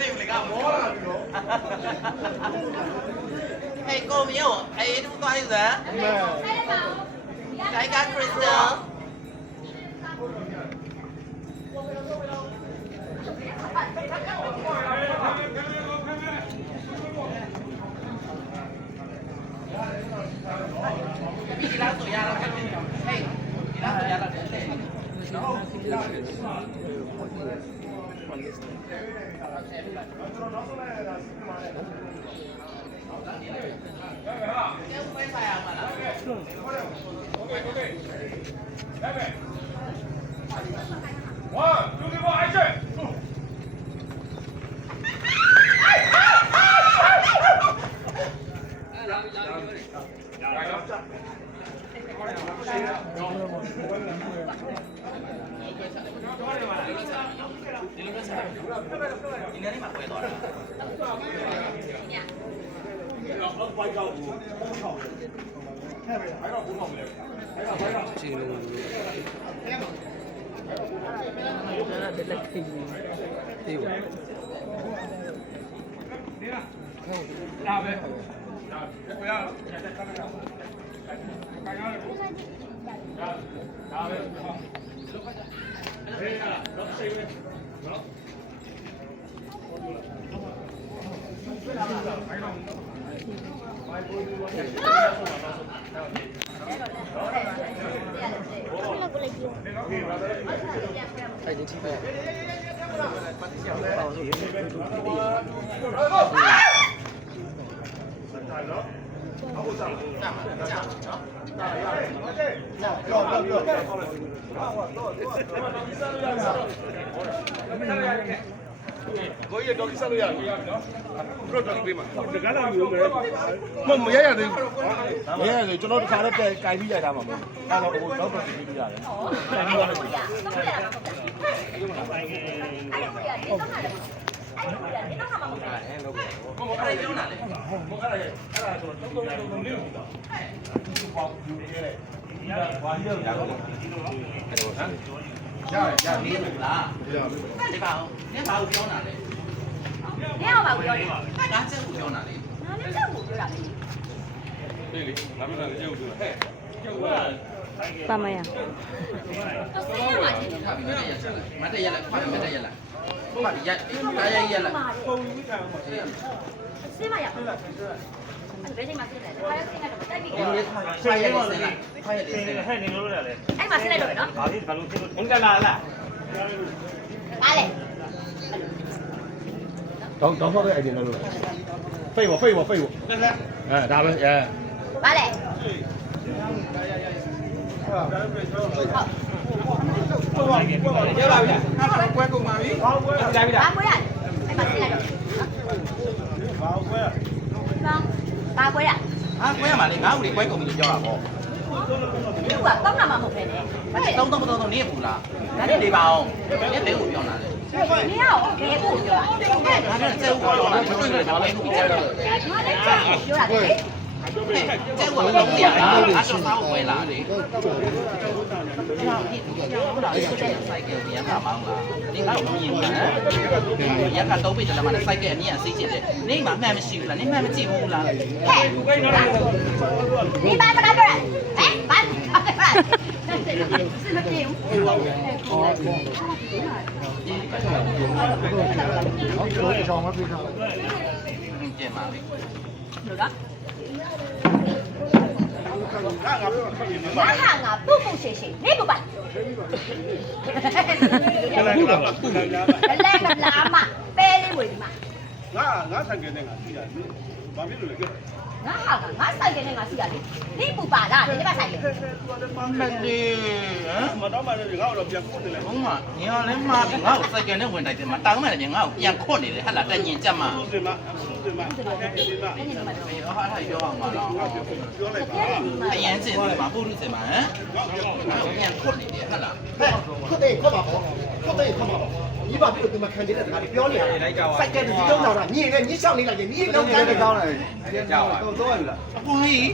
တိဘူးလေတမီးမပါဘူးဟေးကိုမျိုးအေးတူသွားရစမ်းဂိုင်ကာခရစ်စတယ် ဒီလားဆိုရတာဟေးဒီလားဆိုရတာ တဲ့ကျုပ်ပဲဆိုင်အောင်မလား One, two, three, four, action! ဒီနေ့မှပွဲသွား တာဒါပဲဒါကိုရဒါပဲဟေးတော့ရှိပဲနော်ကြာမှာကြာနော်ကို ကြီးတော့ကိစ္စလို့ရတယ်နော်ဘရော့တော့ပေးမှာဒီကလာမျိုးပဲမမရရသေးဘူးမရရသေးကျွန်တော်တခါတော့ကြိုင်ပြီးရတာမှာမဟုတ်အဲ့တော့ဟိုတော့တော့ပြီးပြီးရတယ်မမအဲ့ပြောတာလေဘုအဲ့ဒါအဲ့ဒါဆိုတော့တုံတုံတုံလေးကိုပေါ့ယူနေရတယ်ဒီကဘာလို့ရအောင်အဲ့တော့ဟမ် ရရရ ဒီလားဒီပါဦးနင်ဘာကိုပြောတာလဲ 你好吧，我要你。 ငါကျက်ကိုပြောတာလေ 那你这我就让你。 လေလေငါပြောတာကြောက်တယ်ဟဲ့ကြောက်ပါ ပါမရ 都三样嘛，今天。 ခါပြီးမတက်ရက်လိုက်မတက်ရက်လိုက်ခါပြီးမတက်ရက်လိုက်ဟုတ်ပါပြီရက်ဒါရက်ရက်လိုက် 谁嘛呀？别这嘛谁来？他要谁来着？再比 ဒီလို 个。 လေးခါရက်လေးစင်လိုက်ခါရက် အဲ့မှာဆက်လိုက်တော့မယ်နော်ဘာဖြစ်ဘာလို့ဖြစ်လို့ဘုန်းကလာလားပါလေတောင်းတောင်းဖောက်တဲ့အိုင်ဒီနော်လို့ဖိတ်ပါဖိတ်ပါဖိတ်ပါအဲဒါပဲအဲပါလေဟုတ်ပါပြီရပါပြီလားကွဲကုန်ပါပြီဟုတ်ကွဲရပြီလားကွဲရတယ်အဲ့မှာဆက်လိုက်တော့ဘာကွဲရ ဘာကွဲရငါကွဲရမှာလေငါ့ဦးတွေကွဲကုန်ပြီလို့ပြောတာပေါ့လဲသူကတောင်းတာမှမဟုတ်ပဲနဲ့ဟုတ်တယ်တော့တော့တော့တော့နင်းဘူးလားဒါနဲ့နေပါအောင်နင်းလေးကိုပြောတာလေနင်ရောဘယ်ကိုပြောတာငါကစဲဦးကတော့မတွေ့ဘူးငါလည်းကိုပြောတာလေ 在我们这里，他就拿回来的。你看我们赢了，人家都被他妈的塞给你啊，塞进来，你妈卖没修了，你卖没进屋了。嘿，你把这个人，哎，把你这个人。哦，你上我背上了。见嘛。 不来。是不是？ ပြင်ပါလေ 哪个？我喊啊，步步行行，你不办。来个喇嘛，白的为嘛？ ငါငါဆိုင်ကယ်နဲ့ငါစီးရတယ်ဘာဖြစ်လို့လဲကြောက်ငါဟာကငါဆိုင်ကယ်နဲ့ငါစီးရတယ်နေပူပါလားဒီဘက်ဆိုင်ကယ်မလေးဟမ်မတော်မလေးငါ့ကိုတော့ပြန်ခုတ်နေလဲဟုတ်မှာညာလည်းမငါ့ကိုစိုက်ကယ်နဲ့ဝင်တိုက်တယ်မတောင်းမှလည်းငါ့ကိုပြန်ခုတ်နေတယ်ဟာလားတက်ရင်ကြက်မှာဟုတ်တယ်မဟုတ်တယ်မအဲဒီမှာဘယ်တော့ဟာထားပြောအောင်မလားပြောလိုက်ပါအရင်စင်တယ်မှာပုရုစင်မှာဟမ်ပြန်ခုတ်နေတယ်ဟာလားခုတ်တယ်ခုတ်ပါဘောခုတ်တယ်ခုတ်ပါဘော ပြီးတော့ဒီမှာခံနေတဲ့စကားတွေပြောနေတာစိုက်ကယ်ဒီလုံးတော့ညင်နဲ့ညှိချောင်းနေလိုက်ရင်ညင်လုံးကန်းနေကောင်းတယ်ကြောက်ပါအပွားကြီး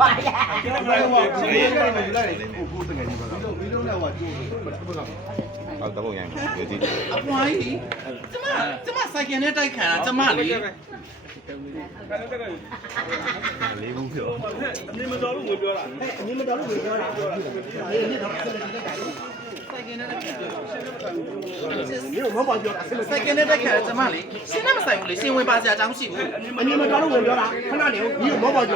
ဘာရကျွန်တော်လည်းဟိုဘေးကနေယူလိုက်တယ်ကိုကိုတငယ်ကြီးပါလားမီးလုံးနဲ့ဟိုကျိုးဟုတ်တော့ဘုံရိုင်းရွေးကြည့်အပွားကြီးကျမကျမစိုက်ကယ်နဲ့တိုက်ခံတာကျမလေလေးဘူးပြောအမြင်မတော်လို့ငွေပြောတာအမြင်မတော်လို့ပြောတာအေးညတော့ဆက်လက်ကြည့်လိုက်တယ် စိုက်ကယ်နဲ့တိုက်ခံမင်းတို့မပေါ်ပြောတာဆက်လက်စိုက်ကယ်နဲ့တိုက်ခံတာကျမလေရှင်းမဆိုင်ဘူးလေရှင်းဝင်ပါစရာအကြောင်းရှိဘူး အမြင်မတော်လို့ပြောတာခဏနေဦးမင်းတို့မပေါ်